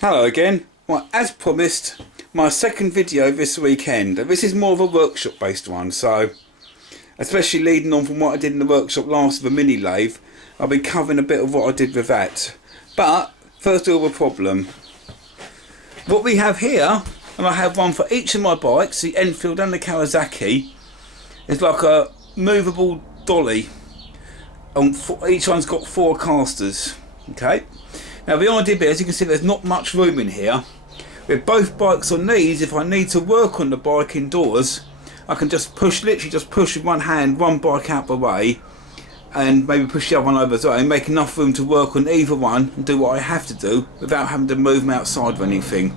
Hello again. Well, as promised, my second video this weekend. This is more of a workshop based one, so especially leading on from what I did in the workshop last with the mini lathe, I'll be covering a bit of what I did with that. But first of all, the problem. What we have here, and I have one for each of my bikes, the Enfield and the Kawasaki, is like a movable dolly. Each one's got 4 castors. Okay. Now the idea is, as you can see, there's not much room in here. With both bikes on these, if I need to work on the bike indoors, I can just push, literally just push with one hand, one bike out the way, and maybe push the other one over as well, and make enough room to work on either one and do what I have to do without having to move them outside or anything.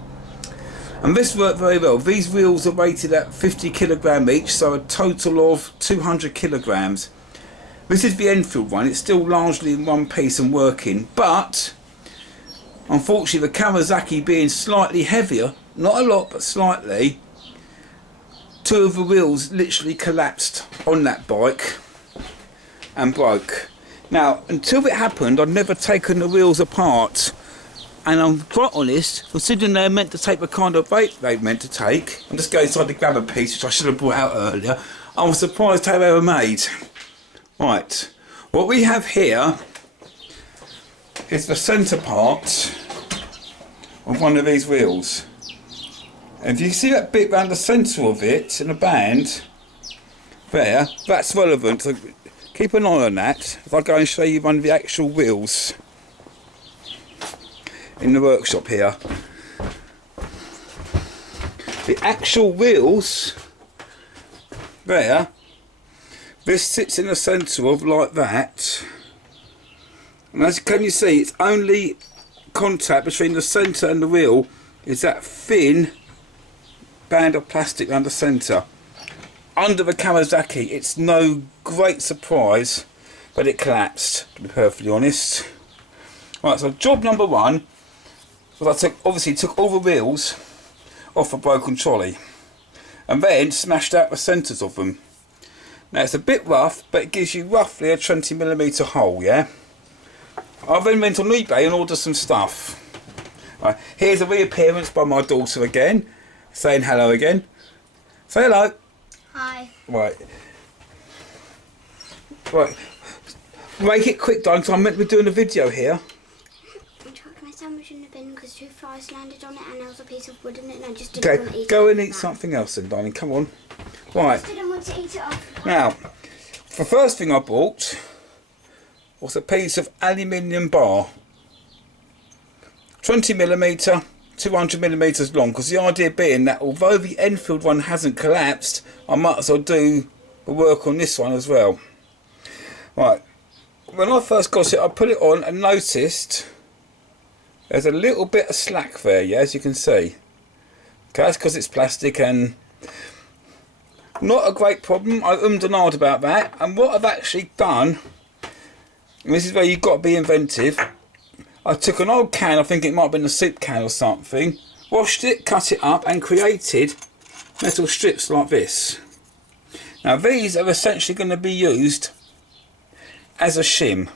And this worked very well. These wheels are rated at 50 kilogram each, so a total of 200 kilograms. This is the Enfield one. It's still largely in one piece and working, but unfortunately the Kawasaki being slightly heavier, not a lot but slightly, 2 of the wheels literally collapsed on that bike and broke. Now until it happened I'd never taken the wheels apart, and I'm quite honest, considering they're meant to take the kind of weight they're meant to take, I'm just going inside to grab a piece which I should have brought out earlier. I was surprised how they were made. Right, what we have here is the centre part of one of these wheels. And if you see that bit around the centre of it in the band there, that's relevant, so keep an eye on that if I go and show you one of the actual wheels in the workshop here. The actual wheels there, this sits in the centre of like that, and as can you see, it's only contact between the centre and the wheel is that thin band of plastic around the centre. Under the Kawasaki, it's no great surprise, but it collapsed, to be perfectly honest. Right, so job number one was I obviously took all the wheels off a broken trolley and then smashed out the centres of them. Now it's a bit rough, but it gives you roughly a 20mm hole, yeah? I then went on eBay and ordered some stuff. Right, here's a reappearance by my daughter again, saying hello again. Say hello. Hi. Right. Right. Make it quick, Don, because I'm meant to be doing a video here. I chucked my sandwich in the bin because 2 flies landed on it and there was a piece of wood in it and I just didn't want to eat it. Go and eat something else then, darling. Come on. Right. I just didn't want to eat it off. Now, the first thing I bought was a piece of aluminium bar. 20mm, 200mm long, because the idea being that although the Enfield one hasn't collapsed, I might as well do the work on this one as well. Right, when I first got it, I put it on and noticed there's a little bit of slack there, yeah, as you can see. Okay, that's because it's plastic and not a great problem. I and ahed about that, and what I've actually done, and this is where you've got to be inventive, I took an old can, I think it might have been a soup can or something, washed it, cut it up and created metal strips like this. Now these are essentially going to be used as a shim.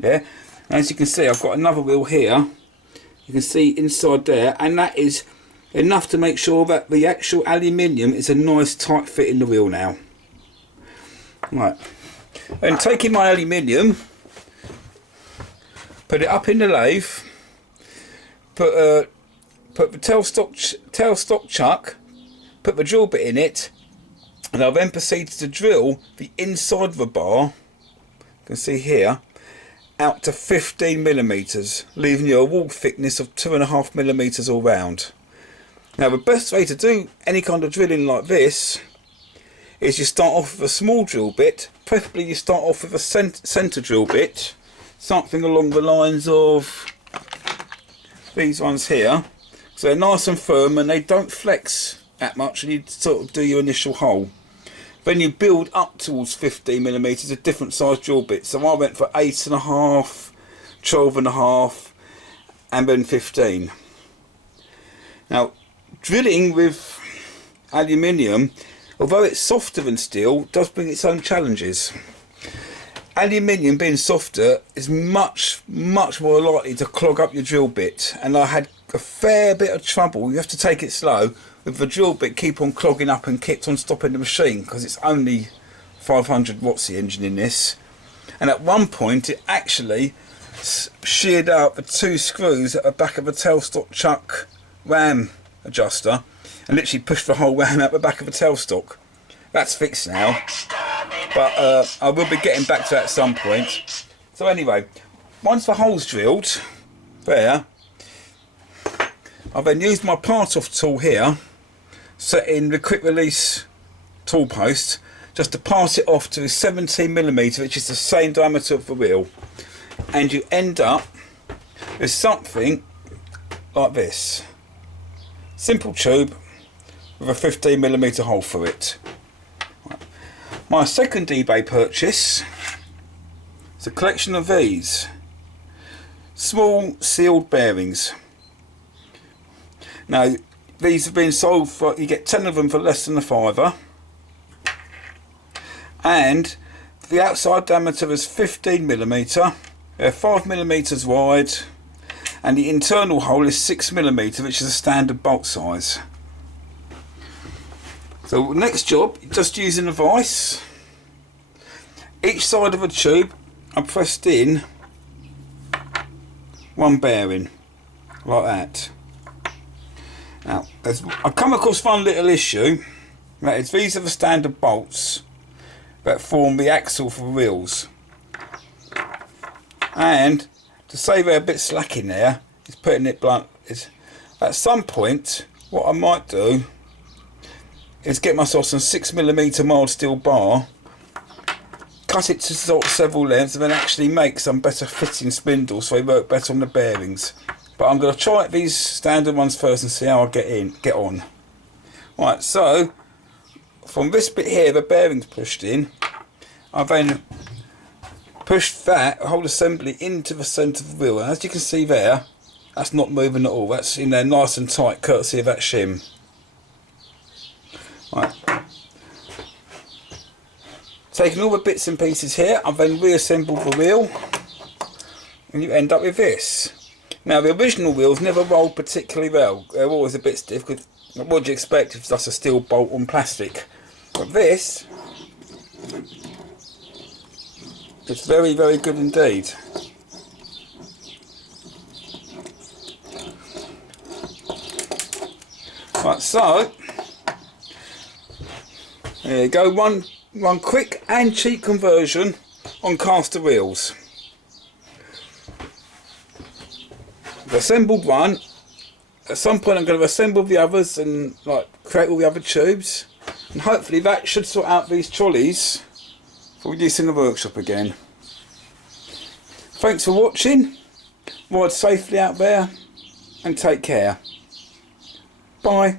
Yeah, and as you can see I've got another wheel here, you can see inside there, and that is enough to make sure that the actual aluminium is a nice tight fit in the wheel now. Right, and taking my aluminium, put it up in the lathe, put the tailstock chuck, put the drill bit in it, and I'll then proceed to drill the inside of the bar, you can see here, out to 15mm, leaving you a wall thickness of 2.5mm all round. Now the best way to do any kind of drilling like this is you start off with a small drill bit, preferably you start off with a centre drill bit, something along the lines of these ones here, so they're nice and firm and they don't flex that much, and you sort of do your initial hole. Then you build up towards 15mm of different size drill bits, so I went for 8.5, 12.5 and then 15. Now drilling with aluminium, although it's softer than steel, does bring its own challenges. aluminium being softer is much more likely to clog up your drill bit, and I had a fair bit of trouble. You have to take it slow with the drill bit keep on clogging up and kept on stopping the machine because it's only 500 watts the engine in this. And at one point it actually sheared out the 2 screws at the back of a tailstock chuck ram adjuster and literally pushed the whole ram out the back of the tailstock. That's fixed now, but I will be getting back to that at some point. So anyway, once the hole's drilled there, I've then used my part off tool here, setting the quick release tool post just to pass it off to 17mm, which is the same diameter of the wheel, and you end up with something like this. Simple tube with a 15mm hole through it. My second eBay purchase is a collection of these small sealed bearings. Now these have been sold for, you get 10 of them for less than a £5, and the outside diameter is 15mm, they're 5mm wide, and the internal hole is 6mm, which is a standard bolt size. So next job, just using a vise. Each side of a tube I pressed in one bearing, like that. Now, I've come across one little issue, that is these are the standard bolts that form the axle for the wheels. And to say they're a bit slack in there, is putting it blunt, is at some point what I might do is get myself some 6mm mild steel bar, cut it to sort of several lengths, and then actually make some better fitting spindles so they work better on the bearings. But I'm going to try these standard ones first and see how I get on. Right, so from this bit here, the bearings pushed in, I then pushed that whole assembly into the centre of the wheel, and as you can see there, that's not moving at all. That's in there nice and tight, courtesy of that shim. Right. Taking all the bits and pieces here, I've then reassembled the wheel, and you end up with this. Now the original wheels never rolled particularly well. They're always a bit stiff, because what do you expect if it's just a steel bolt on plastic? But this, it's very good indeed. Right, so there you go, one quick and cheap conversion on caster wheels. I've assembled one. At some point I'm going to assemble the others and like create all the other tubes, and hopefully that should sort out these trolleys for use in the workshop again. Thanks for watching, ride safely out there and take care. Bye.